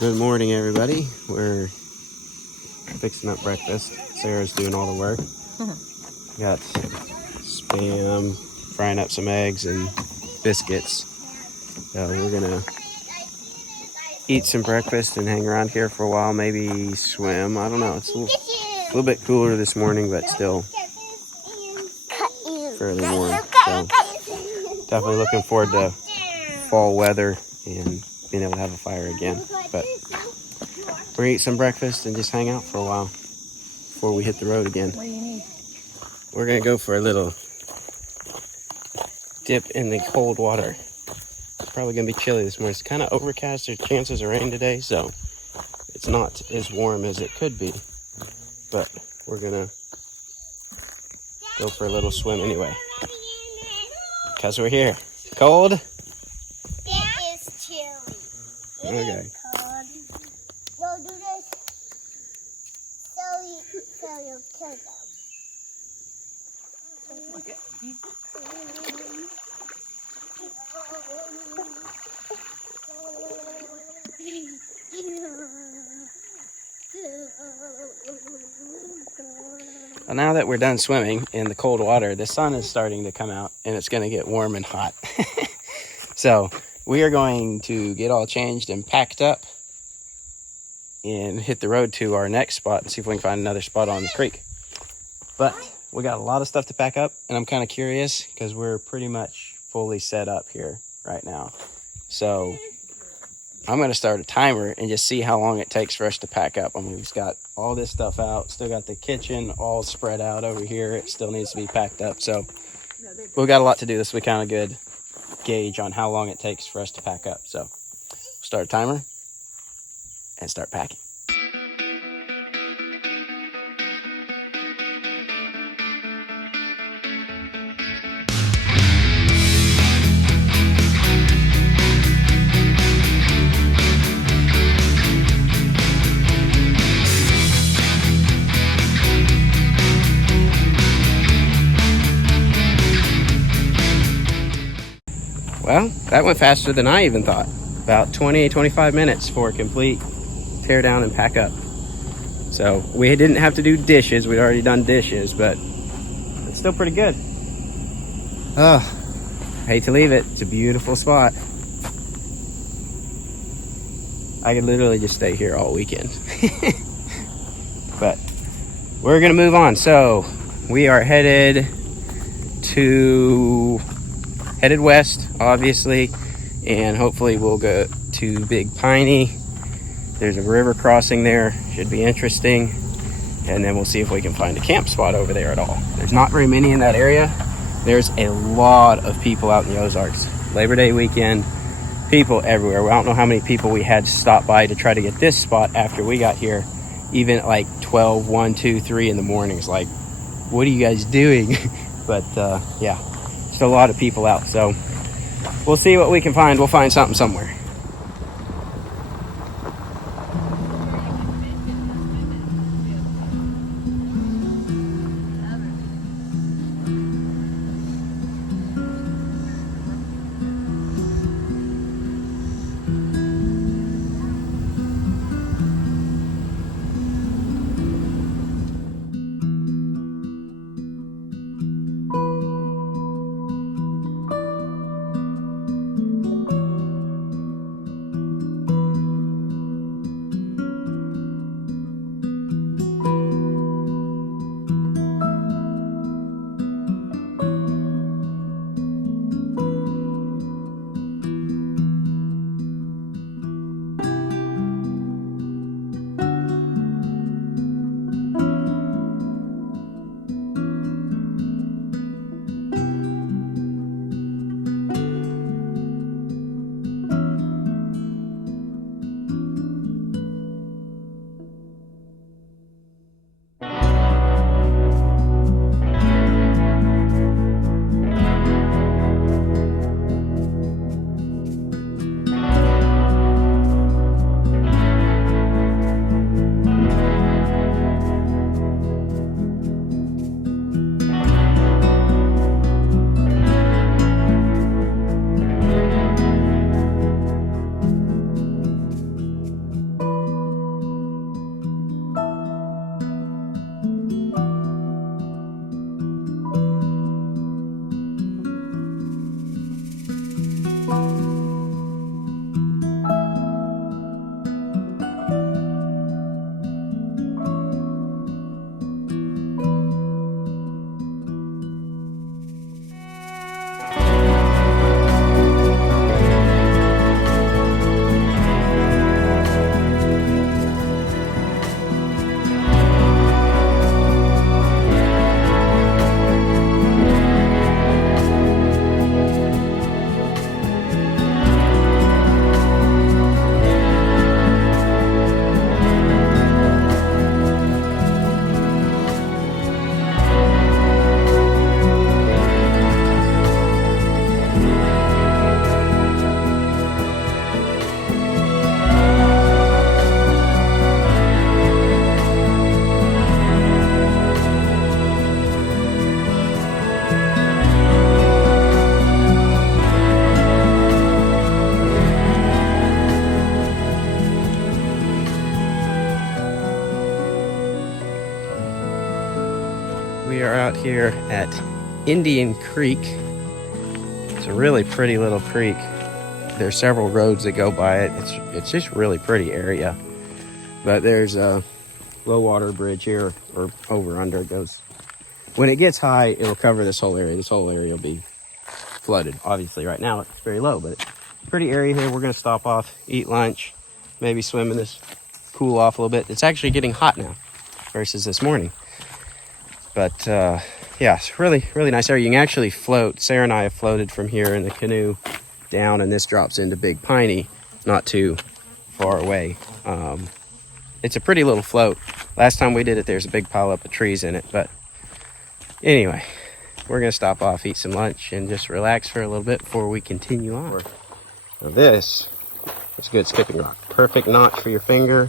Good morning, everybody. We're fixing up breakfast. Sarah's doing all the work. Got Spam, frying up some eggs and biscuits. So we're gonna eat some breakfast and hang around here for a while, maybe swim. I don't know. It's a little bit cooler this morning, but still fairly warm. So definitely looking forward to fall weather and being able to have a fire again. But we're gonna eat some breakfast and just hang out for a while before we hit the road again. What do you need? We're gonna go for a little dip in the cold water. It's probably gonna be chilly this morning. It's kind of overcast. There's chances of rain today, so it's not as warm as it could be. But we're gonna go for a little swim anyway, because we're here. Cold? It is chilly. Okay. Cold. Go do this so you'll kill them. Well, now that we're done swimming in the cold water, the sun is starting to come out and it's going to get warm and hot. So we are going to get all changed and packed up and hit the road to our next spot and see if we can find another spot on the creek. But we got a lot of stuff to pack up, and I'm kind of curious because we're pretty much fully set up here right now. So I'm going to start a timer and just see how long it takes for us to pack up. I mean, we've got all this stuff out, still got the kitchen all spread out over here. It still needs to be packed up. So we've got a lot to do. This will be kind of good gauge on how long it takes for us to pack up. So start a timer and start packing. Well, that went faster than I even thought. About 20-25 minutes for a complete tear down and pack up. So we didn't have to do dishes. We'd already done dishes, but it's still pretty good. Oh, hate to leave it. It's a beautiful spot. I could literally just stay here all weekend. But we're gonna move on. So we are headed west, obviously, and hopefully we'll go to Big Piney. There's a river crossing there, should be interesting, and then we'll see if we can find a camp spot over there at all. There's not very many in that area. There's a lot of people out in the Ozarks. Labor Day weekend, people everywhere. I don't know how many people we had stop by to try to get this spot after we got here, even at like 12, 1, 2, 3 in the mornings. Like, what are you guys doing? But yeah, just a lot of people out. So we'll see what we can find. We'll find something somewhere. We are out here at Indian Creek. It's a really pretty little creek. There's several roads that go by it. It's just a really pretty area. But there's a low water bridge here, or over under it goes. When it gets high, it'll cover this whole area. This whole area will be flooded. Obviously right now it's very low, but pretty area here. We're gonna stop off, eat lunch, maybe swim in this, cool off a little bit. It's actually getting hot now versus this morning. But yeah, it's really, really nice area. You can actually float. Sarah and I have floated from here in the canoe down, and this drops into Big Piney, not too far away. It's a pretty little float. Last time we did it, there's a big pile up of trees in it. But anyway, we're gonna stop off, eat some lunch, and just relax for a little bit before we continue on. Now this is a good skipping rock. Perfect notch for your finger.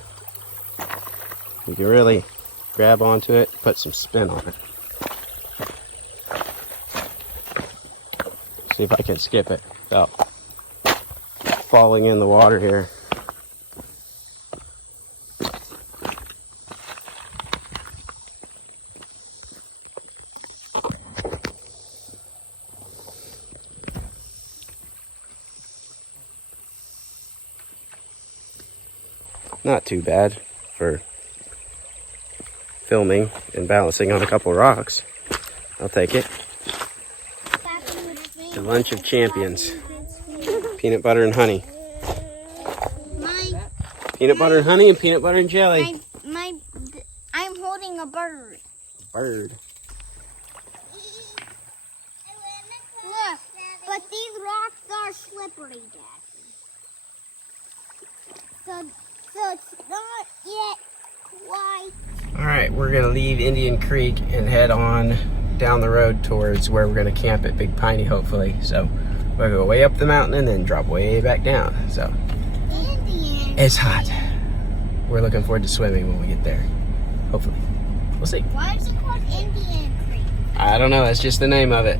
You can really grab onto it, put some spin on it. See if I can skip it without falling in the water here. Not too bad for filming and balancing on a couple rocks. I'll take it. The lunch of champions. Peanut butter and honey. Peanut butter and honey and peanut butter and jelly. I'm holding a bird. Bird. Look, but these rocks are slippery, Daddy. So it's not yet quite. All right, we're gonna leave Indian Creek and head on down the road towards where we're gonna camp at Big Piney, hopefully. So we'll go way up the mountain and then drop way back down. So Indian. it's hot. We're looking forward to swimming when we get there. Hopefully. We'll see. Why is it called Indian Creek? I don't know, that's just the name of it.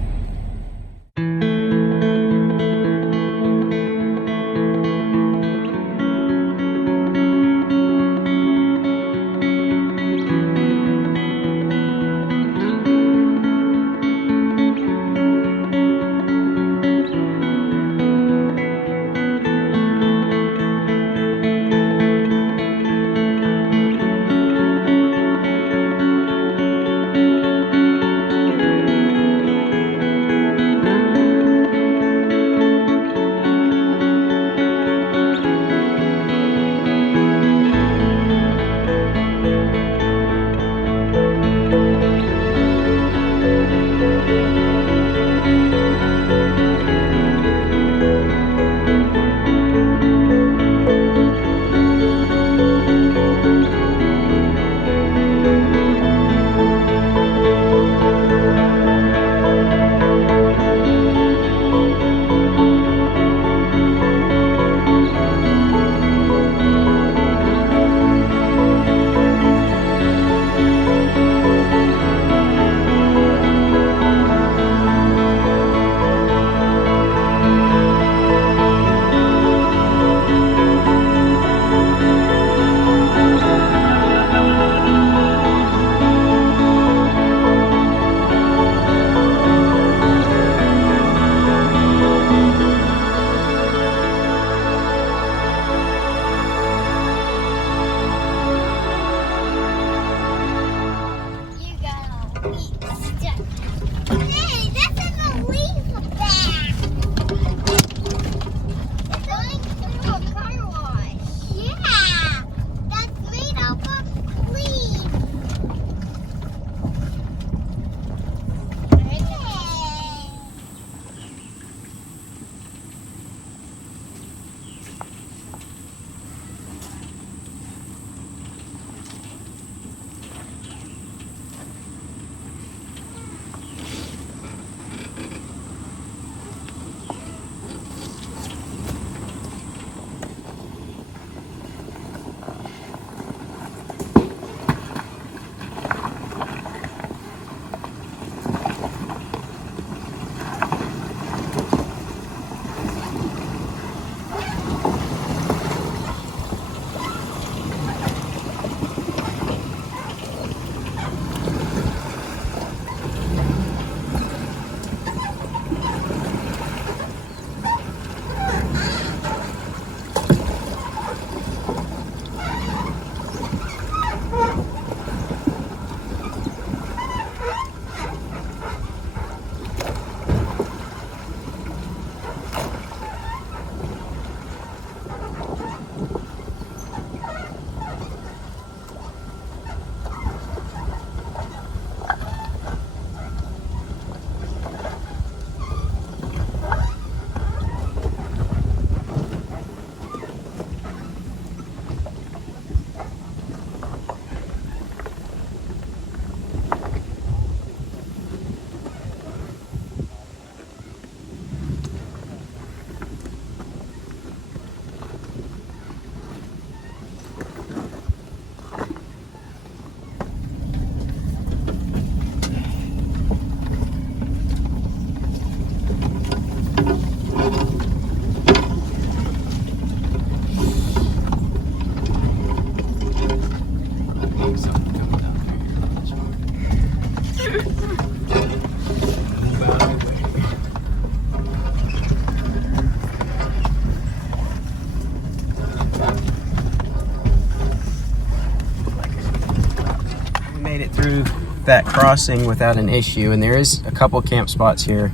that crossing without an issue, and there is a couple camp spots here,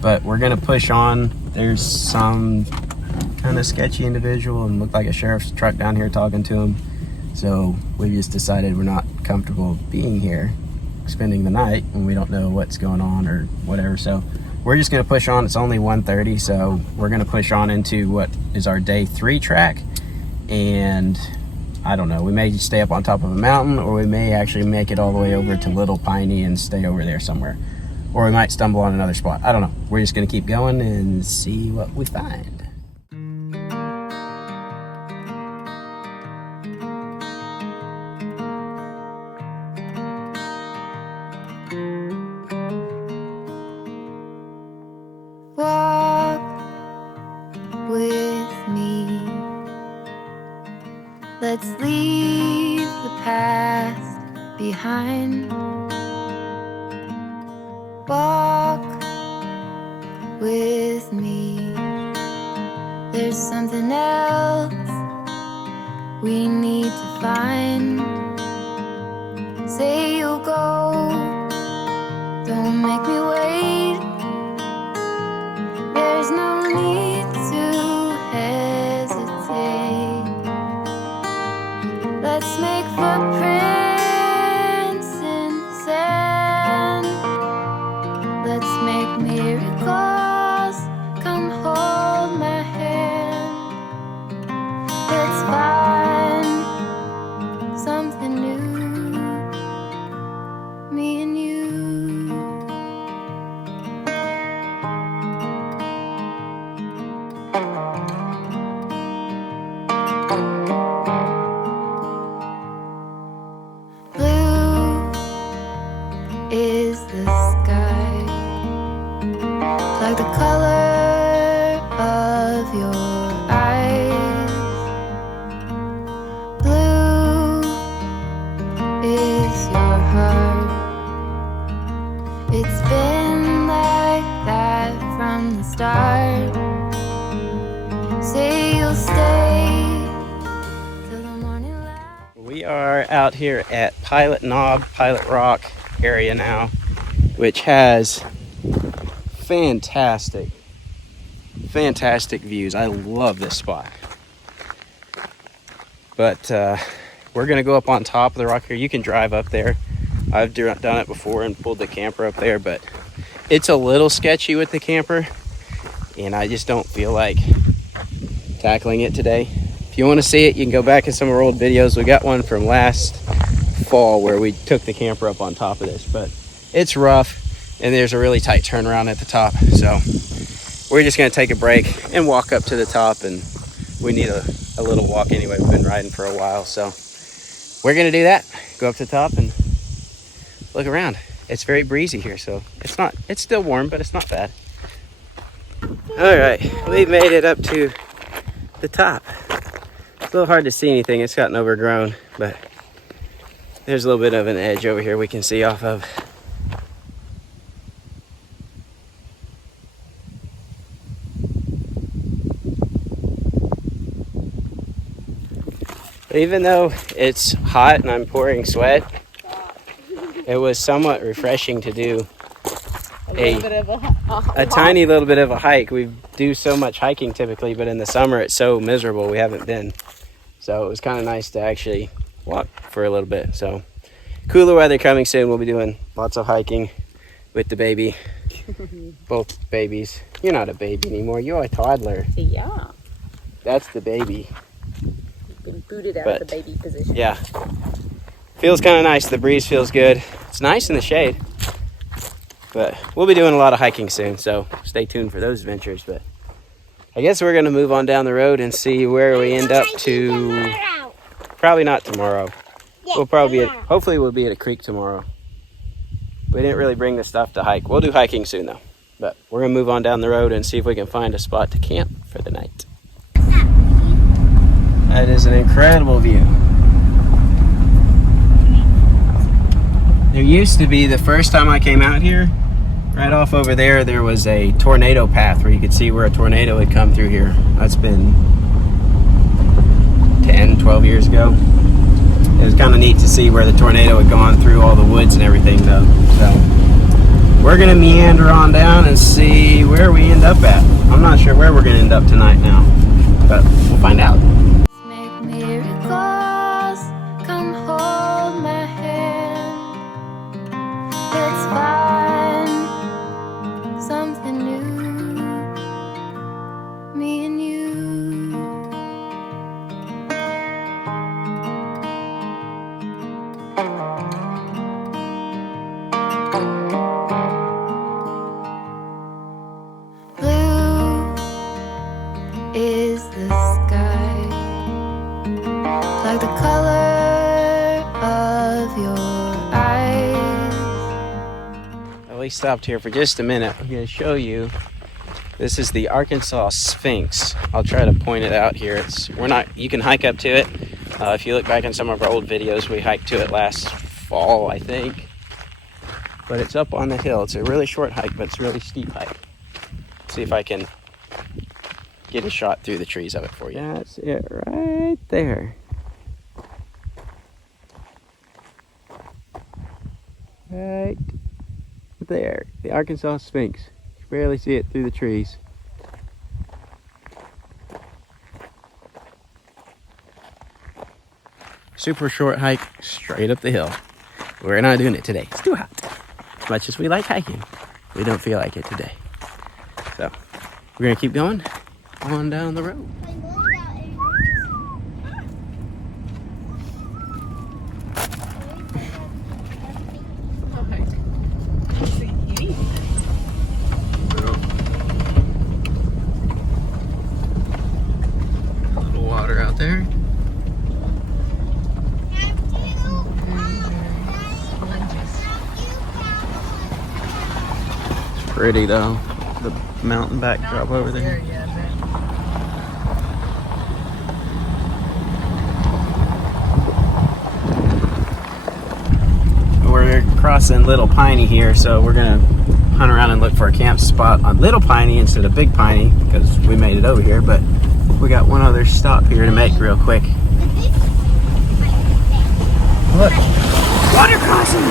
but we're gonna push on. There's some kind of sketchy individual and looked like a sheriff's truck down here talking to him, so we just decided we're not comfortable being here spending the night and we don't know what's going on or whatever, so we're just gonna push on. It's only 1:30, so we're gonna push on into what is our day 3 track, and I don't know, we may stay up on top of a mountain, or we may actually make it all the way over to Little Piney and stay over there somewhere, or we might stumble on another spot. I don't know. We're just gonna keep going and see what we find. Walk with me. Let's leave the past behind. Walk with me. There's something else we need to find. Say you'll go, don't make me wait. There's no need to hesitate. Let's make footprints in sand. Let's make miracles. Come hold my hand. Let's find something new, me and you. Blue is the sky, like the color of your eyes. Blue is your heart. It's been like that from the start. Say you'll stay till the morning light. We are out here at Pilot Knob, Pilot Rock area now, which has fantastic views. I love this spot. But we're gonna go up on top of the rock here. You can drive up there. I've done it before and pulled the camper up there, but it's a little sketchy with the camper, and I just don't feel like tackling it today. If you want to see it, you can go back in some of our old videos. We got one from last fall where we took the camper up on top of this, but it's rough and there's a really tight turnaround at the top, so we're just going to take a break and walk up to the top, and we need a little walk anyway. We've been riding for a while, so we're going to do that. Go up to the top and look around. It's very breezy here, so it's still warm, but it's not bad. All right, we've made it up to the top. It's a little hard to see anything. It's gotten overgrown, but there's a little bit of an edge over here we can see off of. But even though it's hot and I'm pouring sweat, it was somewhat refreshing to do a tiny little bit of a hike. We do so much hiking typically, but in the summer it's so miserable we haven't been. So it was kind of nice to actually walk for a little bit. So cooler weather coming soon. We'll be doing lots of hiking with the baby. Both babies. You're not a baby anymore. You're a toddler. Yeah. That's the baby. You've been booted out of the baby position. Yeah. Feels kind of nice. The breeze feels good. It's nice in the shade. But we'll be doing a lot of hiking soon, so stay tuned for those adventures. But I guess we're going to move on down the road and see where we end up to. Probably not tomorrow. We'll probably hopefully we'll be at a creek tomorrow. We didn't really bring the stuff to hike. We'll do hiking soon though. But we're going to move on down the road and see if we can find a spot to camp for the night. That is an incredible view. There used to be, the first time I came out here, right off over there, there was a tornado path where you could see where a tornado had come through here. That's been 10, 12 years ago. It was kind of neat to see where the tornado had gone through all the woods and everything, though. So we're gonna meander on down and see where we end up at. I'm not sure where we're gonna end up tonight now, but we'll find out. Make miracles, come hold my hand. Let's find something new, me and you. Blue is the sky, like the color of your eyes. We stopped here for just a minute. I'm going to show you. This is the Arkansas Sphinx. I'll try to point it out here. You can hike up to it. If you look back in some of our old videos, we hiked to it last fall, I think. But it's up on the hill. It's a really short hike, but it's a really steep hike. See if I can get a shot through the trees of it for you. That's it right there. Right there, the Arkansas Sphinx. You can barely see it through the trees. Super short hike straight up the hill. We're not doing it today. It's too hot. As much as we like hiking, we don't feel like it today. So we're gonna keep going on down the road. Little water out there. It's pretty though. The mountain backdrop over there. We're crossing Little Piney here, so we're gonna hunt around and look for a camp spot on Little Piney instead of Big Piney because we made it over here, but we got one other stop here to make real quick. Look, water crossing!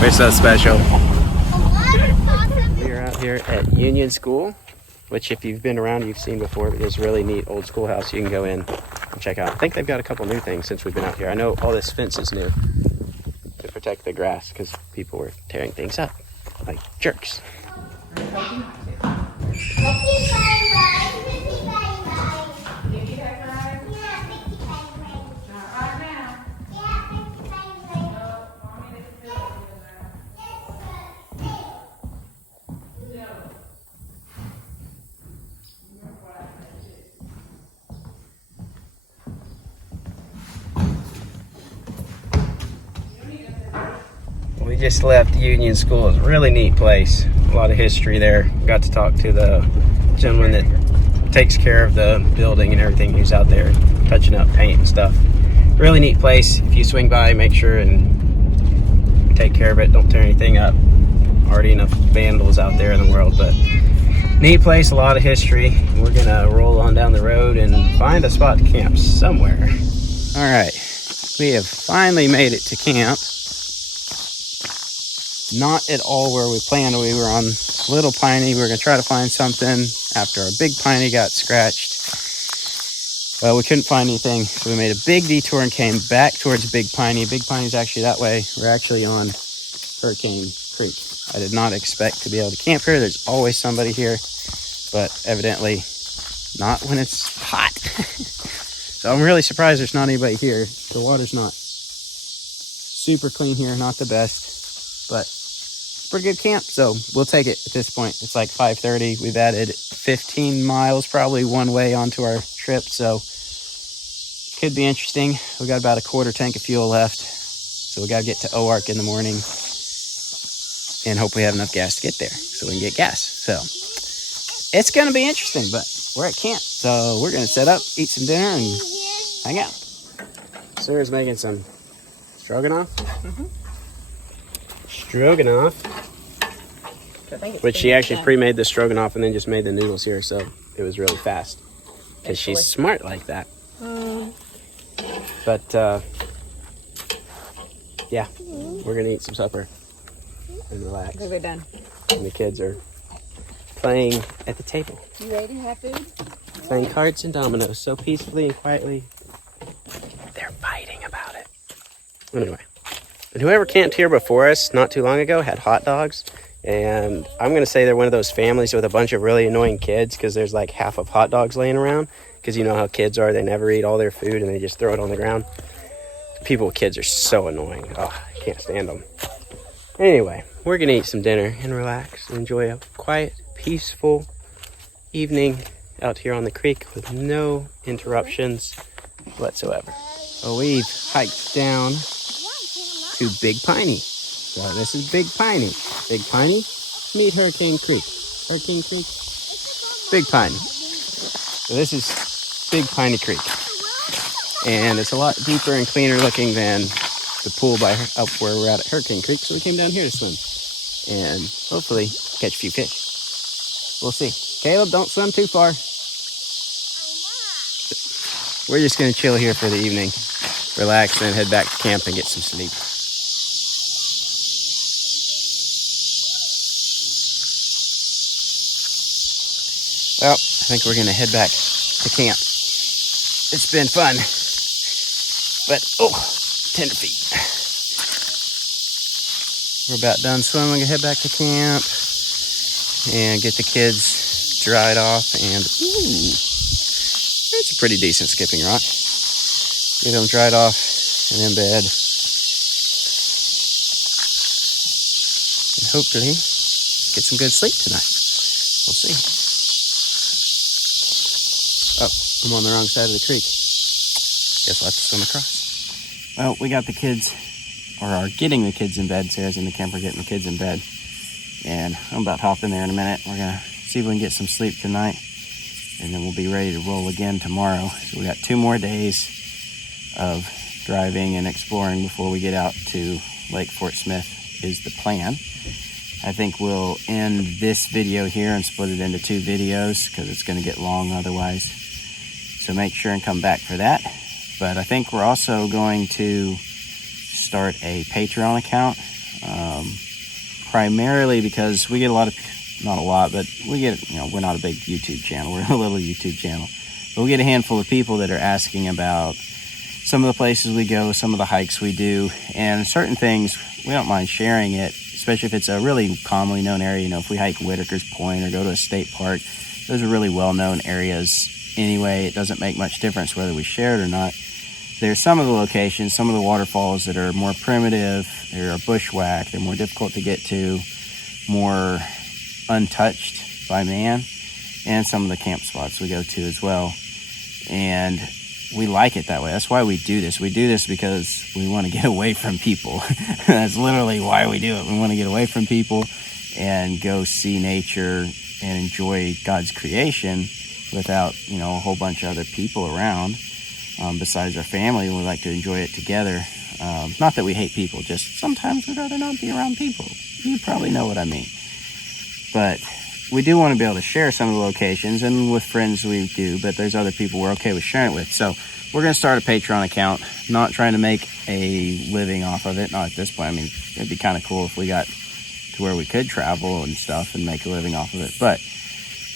We're so special. We are out here at Union School, which if you've been around, you've seen before, but it's a really neat old schoolhouse you can go in and check out. I think they've got a couple new things since we've been out here. I know all this fence is new to protect the grass because people were tearing things up like jerks. We just left Union School. It's a really neat place. A lot of history there. Got to talk to the gentleman that takes care of the building and everything. He's out there touching up paint and stuff. Really neat place. If you swing by, make sure and take care of it. Don't tear anything up. Already enough vandals out there in the world, but neat place, a lot of history. We're gonna roll on down the road and find a spot to camp somewhere. All right, we have finally made it to camp. Not at all where we planned. We were on Little Piney. We were gonna try to find something after our Big Piney got scratched. Well, we couldn't find anything, so we made a big detour and came back towards Big Piney. Big Piney's actually that way. We're actually on Hurricane Creek. I did not expect to be able to camp here. There's always somebody here, but evidently not when it's hot. So I'm really surprised there's not anybody here. The water's not super clean here, not the best, but pretty good camp, so we'll take it at this point. It's like 5:30. We've added 15 miles probably one way onto our trip, so could be interesting. We got about a quarter tank of fuel left, so we got to get to Ozark in the morning and hope we have enough gas to get there so we can get gas. So it's going to be interesting, but we're at camp, so we're going to set up, eat some dinner, and hang out. Sarah's making some stroganoff. Stroganoff. Which she actually pre-made the stroganoff and then just made the noodles here, so it was really fast. Because she's smart like that. But yeah, we're gonna eat some supper and relax. Okay, we're done. And the kids are playing at the table, You ready to have food? playing cards and dominoes so peacefully and quietly. They're fighting about it. Anyway, and whoever camped here before us not too long ago had hot dogs. And I'm going to say they're one of those families with a bunch of really annoying kids, because there's like half of hot dogs laying around. Because you know how kids are. They never eat all their food and they just throw it on the ground. People with kids are so annoying. Oh, I can't stand them. Anyway, we're going to eat some dinner and relax and enjoy a quiet, peaceful evening out here on the creek with no interruptions whatsoever. Well, we've hiked down to Big Piney. So this is Big Piney. Big Piney, meet Hurricane Creek. Hurricane Creek, Big Piney. So this is Big Piney Creek. And it's a lot deeper and cleaner looking than the pool by up where we're at Hurricane Creek. So we came down here to swim and hopefully catch a few fish. We'll see. Caleb, don't swim too far. We're just going to chill here for the evening, relax, and head back to camp and get some sleep. Well, I think we're going to head back to camp. It's been fun, but tender feet. We're about done swimming. We're going to head back to camp and get the kids dried off. And it's a pretty decent skipping rock. Get them dried off and in bed. And hopefully get some good sleep tonight. We'll see. Oh, I'm on the wrong side of the creek. Guess I'll have to swim across. Well, we got the kids, or are getting the kids in bed. Sarah's in the camper getting the kids in bed. And I'm about to hop in there in a minute. We're going to see if we can get some sleep tonight. And then we'll be ready to roll again tomorrow. So we got 2 more days of driving and exploring before we get out to Lake Fort Smith is the plan. I think we'll end this video here and split it into 2 videos because it's going to get long otherwise. So make sure and come back for that. But I think we're also going to start a Patreon account. Primarily because we get a lot of, not a lot, but we get, we're not a big YouTube channel. We're a little YouTube channel. But we get a handful of people that are asking about some of the places we go, some of the hikes we do, and certain things, we don't mind sharing it, especially if it's a really commonly known area. If we hike Whitaker's Point or go to a state park, those are really well-known areas anyway. It doesn't make much difference whether we share it or not. There's some of the locations, some of the waterfalls that are more primitive, they're bushwhacked, they're more difficult to get to, more untouched by man, and some of the camp spots we go to as well. And we like it that way. That's why we do this. We do this because we want to get away from people. That's literally why we do it. We want to get away from people and go see nature and enjoy God's creation without, a whole bunch of other people around. Besides our family, we like to enjoy it together. Not that we hate people, just sometimes we'd rather not be around people. You probably know what I mean. But we do want to be able to share some of the locations, and with friends we do, but there's other people we're okay with sharing it with. So we're going to start a Patreon account, not trying to make a living off of it, not at this point. I mean, it'd be kind of cool if we got to where we could travel and stuff and make a living off of it. But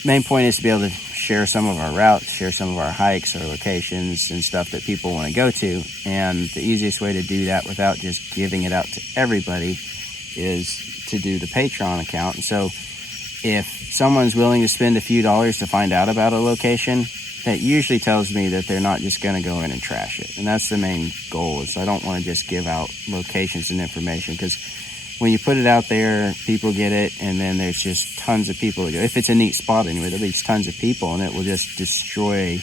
main point is to be able to share some of our routes, share some of our hikes or locations and stuff that people want to go to. And the easiest way to do that without just giving it out to everybody is to do the Patreon account. And so if someone's willing to spend a few dollars to find out about a location, that usually tells me that they're not just going to go in and trash it. And that's the main goal, is I don't want to just give out locations and information, because when you put it out there, people get it, and then there's just tons of people that go. If it's a neat spot anyway, there'll be tons of people, and it will just destroy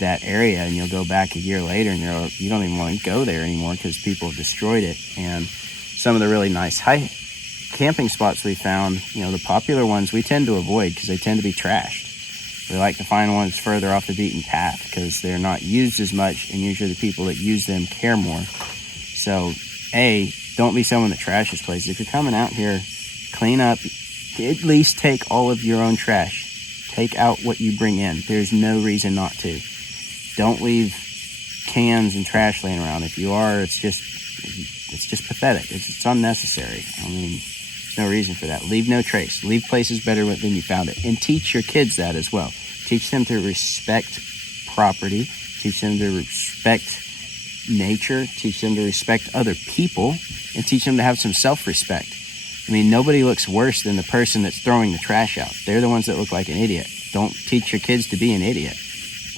that area, and you'll go back a year later, and you don't even want to go there anymore because people have destroyed it. And some of the really nice camping spots we found, the popular ones we tend to avoid because they tend to be trashed. We like to find ones further off the beaten path because they're not used as much, and usually the people that use them care more. So, don't be someone that trashes places. If you're coming out here, clean up. At least take all of your own trash. Take out what you bring in. There's no reason not to. Don't leave cans and trash laying around. If you are, it's just pathetic. It's unnecessary. I mean, there's no reason for that. Leave no trace. Leave places better than you found it. And teach your kids that as well. Teach them to respect property. Teach them to respect nature. Teach them to respect other people. And teach them to have some self-respect. I mean, nobody looks worse than the person that's throwing the trash out. They're the ones that look like an idiot. Don't teach your kids to be an idiot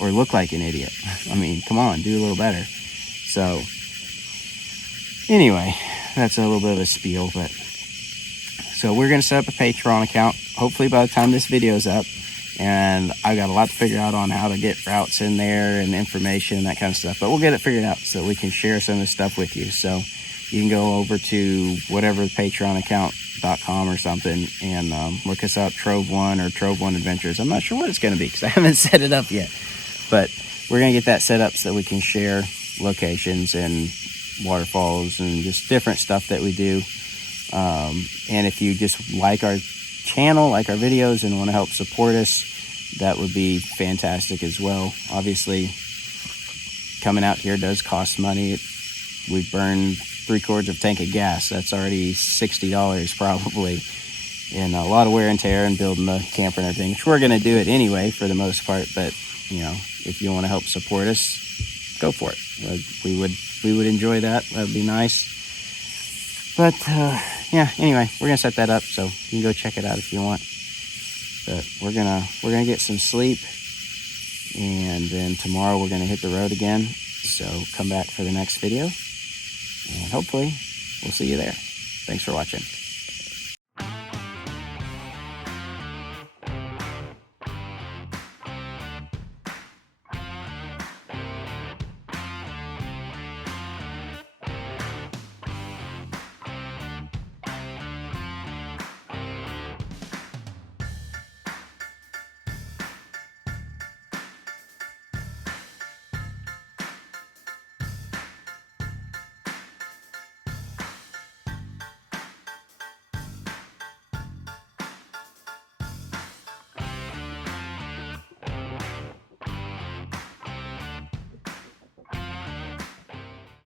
or look like an idiot. I mean, come on, do a little better. So, anyway, that's a little bit of a spiel, but so we're going to set up a Patreon account, hopefully by the time this video's up, and I've got a lot to figure out on how to get routes in there and information and that kind of stuff, but we'll get it figured out so we can share some of this stuff with you. So you can go over to whatever patreonaccount.com or something and look us up, Trove One or Trove One Adventures. I'm not sure what it's going to be because I haven't set it up yet, but we're going to get that set up so we can share locations and waterfalls and just different stuff that we do. And if you just like our channel, like our videos, and want to help support us, that would be fantastic as well. Obviously, coming out here does cost money. We burned 3/4 of a tank of gas. That's already $60 probably, and a lot of wear and tear and building the camper and everything, which we're going to do it anyway for the most part. But you know, if you want to help support us, go for it. We would enjoy that. That would be nice. But yeah, anyway, we're gonna set that up so you can go check it out if you want. But we're gonna get some sleep, and then tomorrow we're gonna hit the road again. So come back for the next video, and hopefully we'll see you there. Thanks for watching.